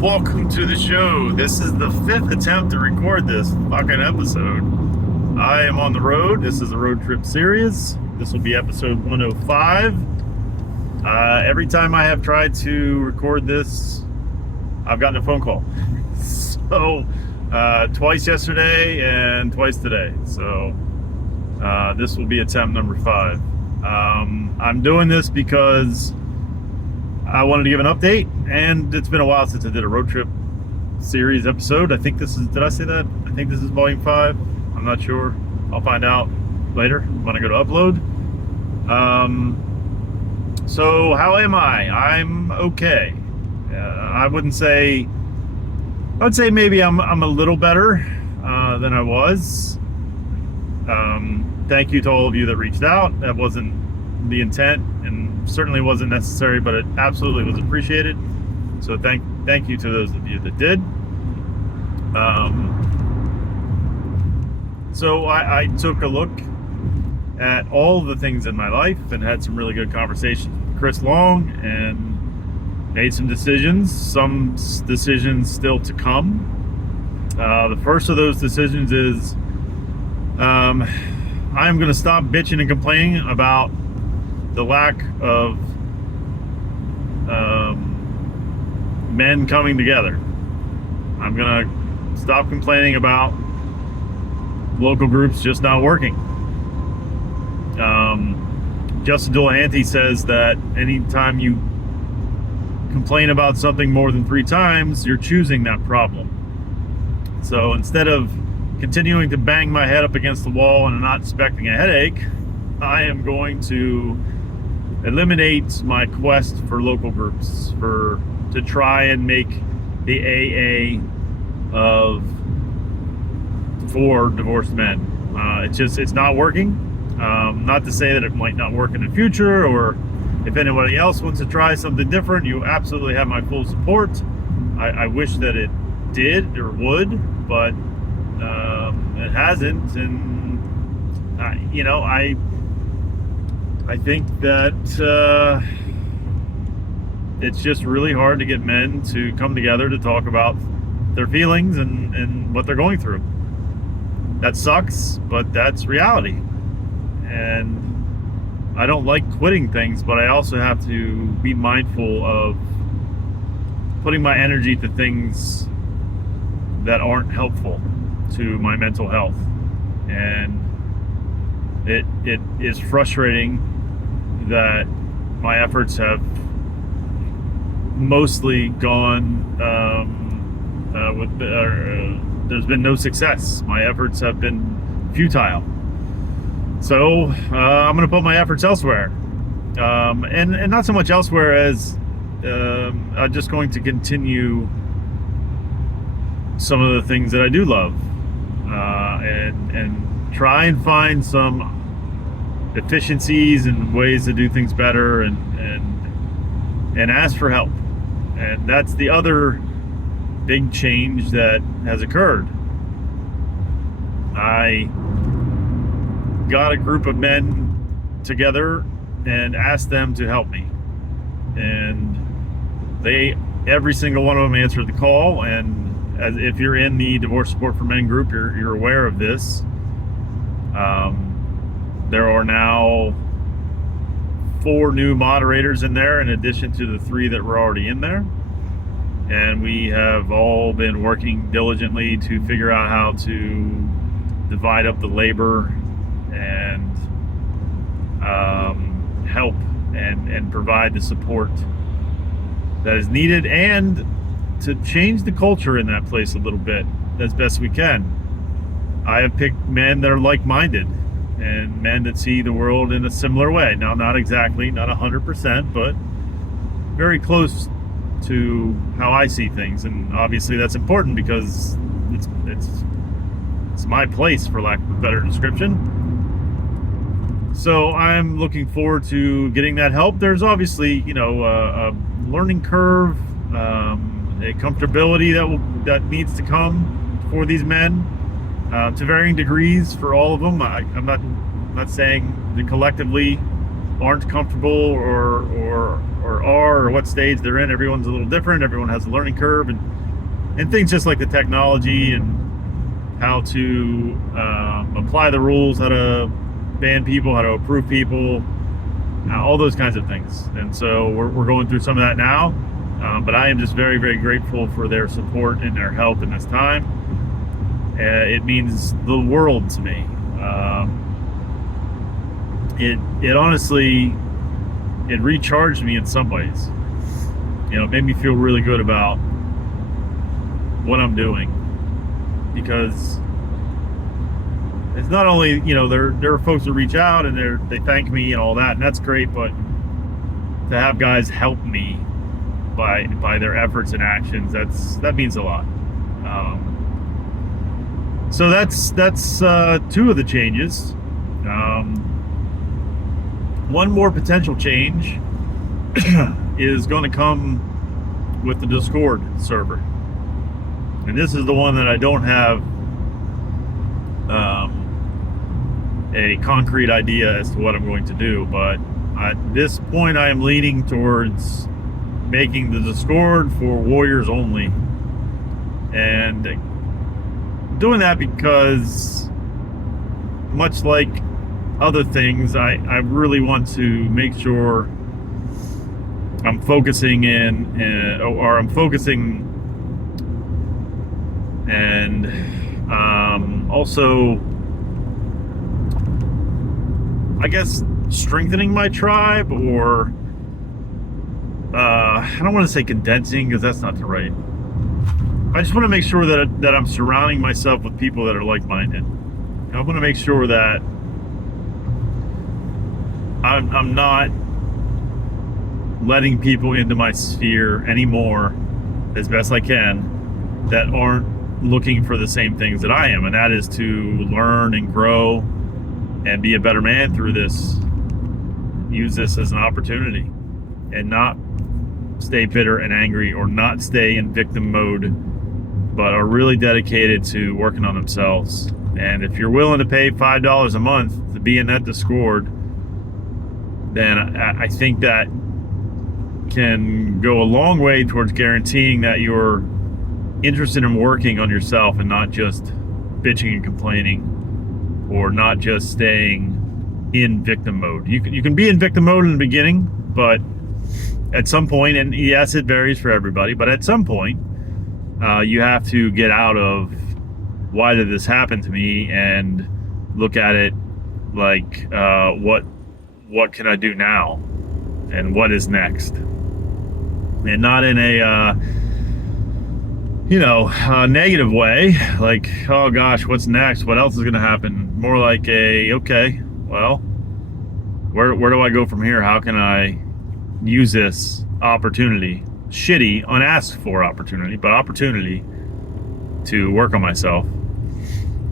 Welcome to the show. This is the fifth attempt to record this fucking episode. I am on the road. This is a road trip series. This will be episode 105. Every time I have tried to record this, I've gotten a phone call. So, twice yesterday and twice today. So, this will be attempt number 5. I'm doing this because I wanted to give an update, and it's been a while since I did a road trip series episode. I think this is, did I say that? I think this is volume 5. I'm not sure. I'll find out later when I go to upload. So how am I? I'm okay. I would say maybe I'm a little better than I was. Thank you to all of you that reached out. That wasn't the intent and certainly wasn't necessary, but it absolutely was appreciated. So thank you to those of you that did. So I took a look at all the things in my life and had some really good conversations with Chris Long and made some decisions still to come. The first of those decisions is I'm going to stop bitching and complaining about the lack of men coming together. I'm going to stop complaining about local groups just not working. Justin Delahanty says that anytime you complain about something more than 3 times, you're choosing that problem. So instead of continuing to bang my head up against the wall and not expecting a headache, I am going to eliminate my quest for local groups to try and make the AA for divorced men. It's not working. Not to say that it might not work in the future, or if anybody else wants to try something different, you absolutely have my full support. I wish that it did or would, but it hasn't, and I think that it's just really hard to get men to come together to talk about their feelings and what they're going through. That sucks, but that's reality. And I don't like quitting things, but I also have to be mindful of putting my energy to things that aren't helpful to my mental health. And it is frustrating that my efforts have mostly gone there's been no success. My efforts have been futile. So I'm going to put my efforts elsewhere, and not so much elsewhere as I'm just going to continue some of the things that I do love, and try and find some efficiencies and ways to do things better, and ask for help. And that's the other big change that has occurred. I got a group of men together and asked them to help me, and every single one of them answered the call. And as if you're in the Divorce Support for Men group, you're aware of this. There are now 4 new moderators in there, in addition to the 3 that were already in there. And we have all been working diligently to figure out how to divide up the labor and help and provide the support that is needed, and to change the culture in that place a little bit as best we can. I have picked men that are like-minded and men that see the world in a similar way. Now, not exactly, not 100%, but very close to how I see things. And obviously that's important because it's my place, for lack of a better description. So I'm looking forward to getting that help. There's obviously, a learning curve, a comfortability that needs to come for these men, to varying degrees for all of them. I'm not saying that collectively aren't comfortable or are, or what stage they're in. Everyone's a little different. Everyone has a learning curve, and things just like the technology and how to apply the rules, how to ban people, how to approve people, all those kinds of things. And so we're going through some of that now. But I am just very, very grateful for their support and their help in this time. It means the world to me. It honestly, it recharged me in some ways. It made me feel really good about what I'm doing, because it's not only, there are folks that reach out and they thank me and all that, and that's great, but to have guys help me by their efforts and actions, that means a lot. So that's two of the changes. One more potential change is going to come with the Discord server, and this is the one that I don't have a concrete idea as to what I'm going to do, but at this point I am leaning towards making the Discord for warriors only, and doing that because, much like other things, I really want to make sure I'm focusing I'm focusing and also, I guess, strengthening my tribe, or I don't want to say condensing, because that's not the right. I just want to make sure that I'm surrounding myself with people that are like-minded. I want to make sure that I'm not letting people into my sphere anymore, as best I can, that aren't looking for the same things that I am, and that is to learn and grow and be a better man through this. Use this as an opportunity and not stay bitter and angry, or not stay in victim mode, but are really dedicated to working on themselves. And if you're willing to pay $5 a month to be in that Discord, then I think that can go a long way towards guaranteeing that you're interested in working on yourself and not just bitching and complaining, or not just staying in victim mode. You can be in victim mode in the beginning, but at some point, and yes, it varies for everybody, but at some point, you have to get out of, why did this happen to me, and look at it like, what can I do now, and what is next, and not in a negative way, like, oh gosh, what's next, what else is going to happen. More like okay, well, where do I go from here? How can I use this opportunity, shitty, unasked for opportunity, but opportunity to work on myself.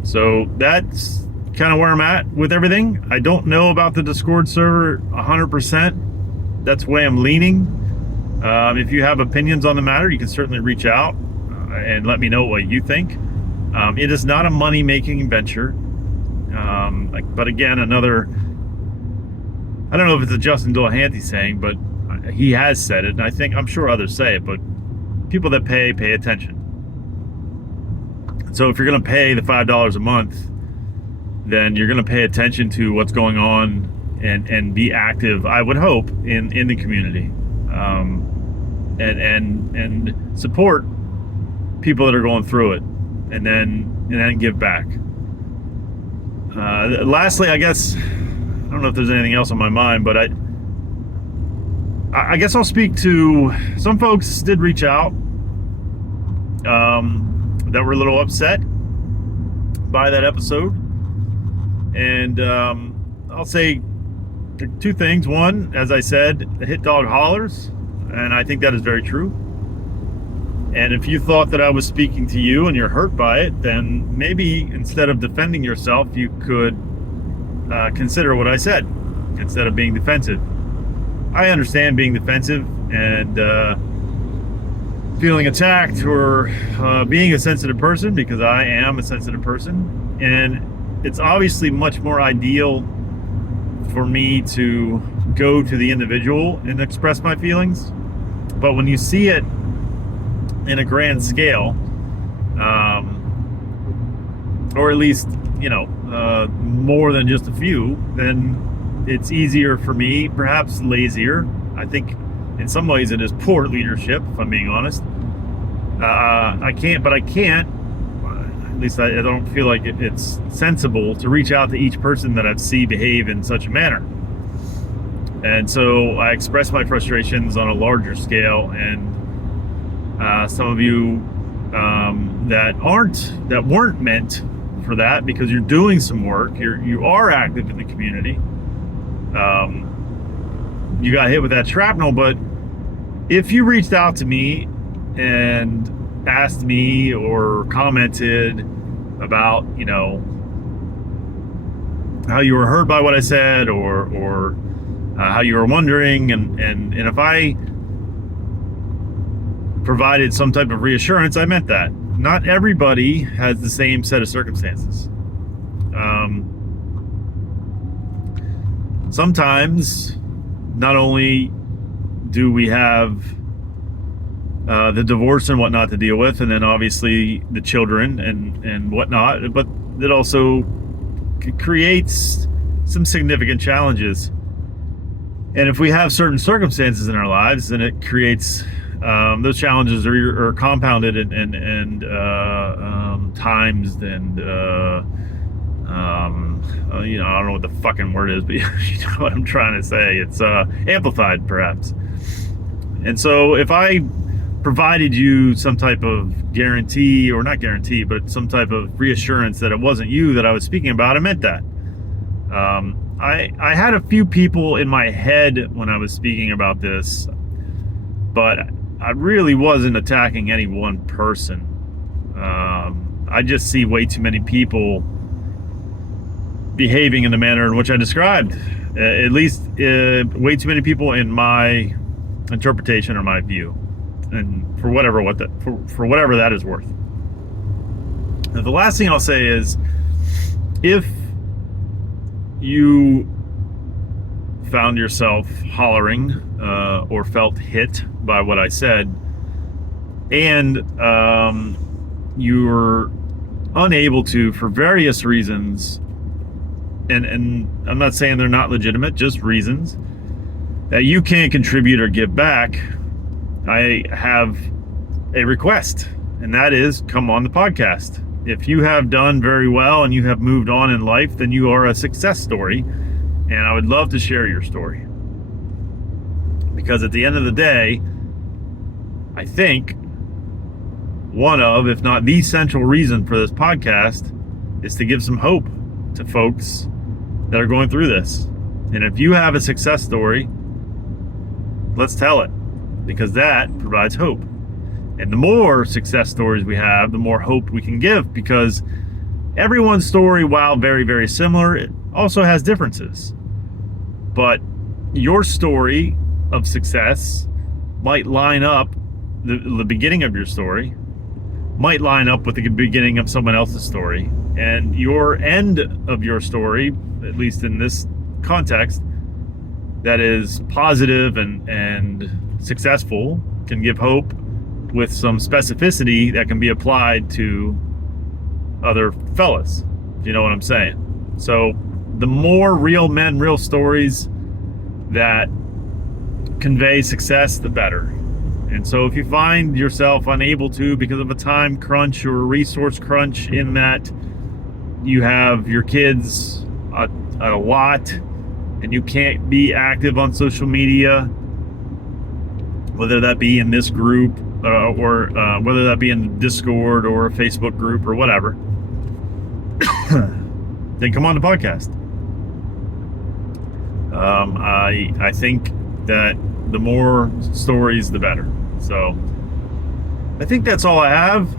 So that's kind of where I'm at with everything. I don't know about the Discord server 100%. That's the way I'm leaning. If you have opinions on the matter, you can certainly reach out and let me know what you think. It is not a money-making venture. But again, I don't know if it's a Justin Delahanty saying, but he has said it, and I'm sure others say it, but people that pay attention. So if you're going to pay the $5 a month, then you're going to pay attention to what's going on and be active, I would hope, in the community, and support people that are going through it, and then give back. Lastly, I guess, I don't know if there's anything else on my mind, but I guess I'll speak to some folks. Did reach out that were a little upset by that episode, and I'll say two things. One, as I said, the hit dog hollers, and I think that is very true. And if you thought that I was speaking to you and you're hurt by it, then maybe instead of defending yourself, you could consider what I said instead of being defensive. I understand being defensive and feeling attacked, or being a sensitive person, because I am a sensitive person. And it's obviously much more ideal for me to go to the individual and express my feelings. But when you see it in a grand scale, or at least, more than just a few, then it's easier for me, perhaps lazier. I think in some ways it is poor leadership, if I'm being honest. I can't, at least I don't feel like it's sensible to reach out to each person that I see behave in such a manner. And so I express my frustrations on a larger scale, and some of you that weren't meant for that, because you're doing some work, you are active in the community. You got hit with that shrapnel, but if you reached out to me and asked me or commented about, how you were hurt by what I said, or how you were wondering, and if I provided some type of reassurance, I meant that. Not everybody has the same set of circumstances. Sometimes, not only do we have the divorce and whatnot to deal with, and then obviously the children and whatnot, but it also creates some significant challenges. And if we have certain circumstances in our lives, then it creates those challenges are compounded and times, and I don't know what the fucking word is, but you know what I'm trying to say. It's amplified, perhaps. And so if I provided you some type of guarantee, or not guarantee, but some type of reassurance that it wasn't you that I was speaking about, I meant that. I had a few people in my head when I was speaking about this, but I really wasn't attacking any one person. I just see way too many people behaving in the manner in which I described. At least way too many people in my interpretation or my view, and for whatever that is worth. Now, the last thing I'll say is, if you found yourself hollering or felt hit by what I said, and you were unable to, for various reasons, and I'm not saying they're not legitimate, just reasons, that you can't contribute or give back, I have a request, and that is, come on the podcast. If you have done very well and you have moved on in life, then you are a success story, and I would love to share your story. Because at the end of the day, I think one of, if not the central reason for this podcast, is to give some hope to folks that are going through this. And if you have a success story, let's tell it, because that provides hope. And the more success stories we have, the more hope we can give, because everyone's story, while very, very similar, it also has differences. But your story of success might line up, the beginning of your story might line up with the beginning of someone else's story. And your end of your story, at least in this context, that is positive and successful, can give hope with some specificity that can be applied to other fellas, if you know what I'm saying. So the more real men, real stories that convey success, the better. And so if you find yourself unable to, because of a time crunch or a resource crunch, in that you have your kids a lot and you can't be active on social media, whether that be in this group or whether that be in Discord or a Facebook group or whatever, then come on the podcast. I think that the more stories, the better. So I think that's all I have.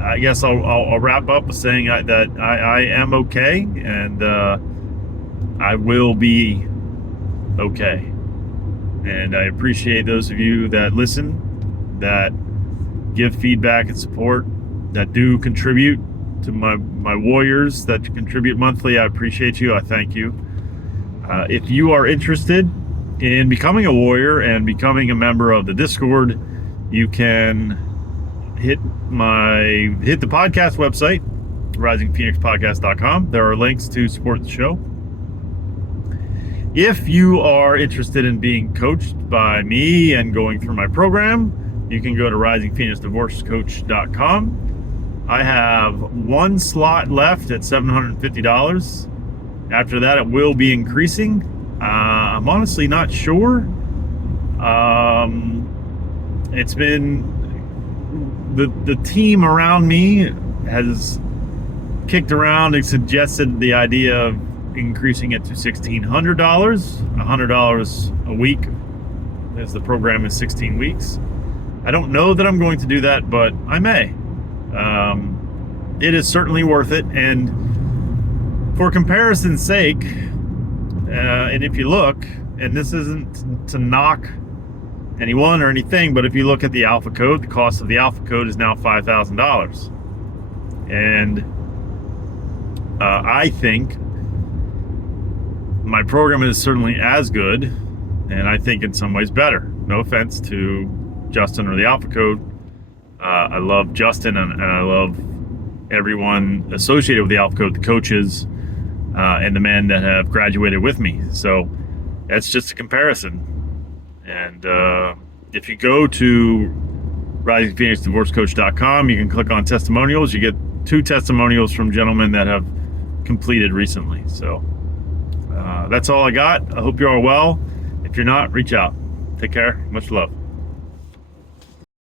I guess I'll wrap up with saying that I am okay, and I will be okay. And I appreciate those of you that listen, that give feedback and support, that do contribute to my warriors that contribute monthly. I appreciate you. I thank you. If you are interested in becoming a warrior and becoming a member of the Discord, you can hit the podcast website, risingphoenixpodcast.com. There are links to support the show. If you are interested in being coached by me and going through my program, you can go to risingphoenixdivorcecoach.com. I have one slot left at $750. After that, it will be increasing. I'm honestly not sure. It's been the team around me has kicked around and suggested the idea of increasing it to $1,600, $100 a week, as the program is 16 weeks. I don't know that I'm going to do that, but I may. It is certainly worth it, and for comparison's sake, and if you look, and this isn't to knock anyone or anything, but if you look at the Alpha Code, the cost of the Alpha Code is now $5,000. And I think my program is certainly as good, and I think in some ways better. No offense to Justin or the Alpha Code. I love Justin, and I love everyone associated with the Alpha Code, the coaches, and the men that have graduated with me. So that's just a comparison. And if you go to risingphoenixdivorcecoach.com, you can click on testimonials. You get 2 testimonials from gentlemen that have completed recently. So that's all I got. I hope you're all well. If you're not, reach out. Take care. Much love.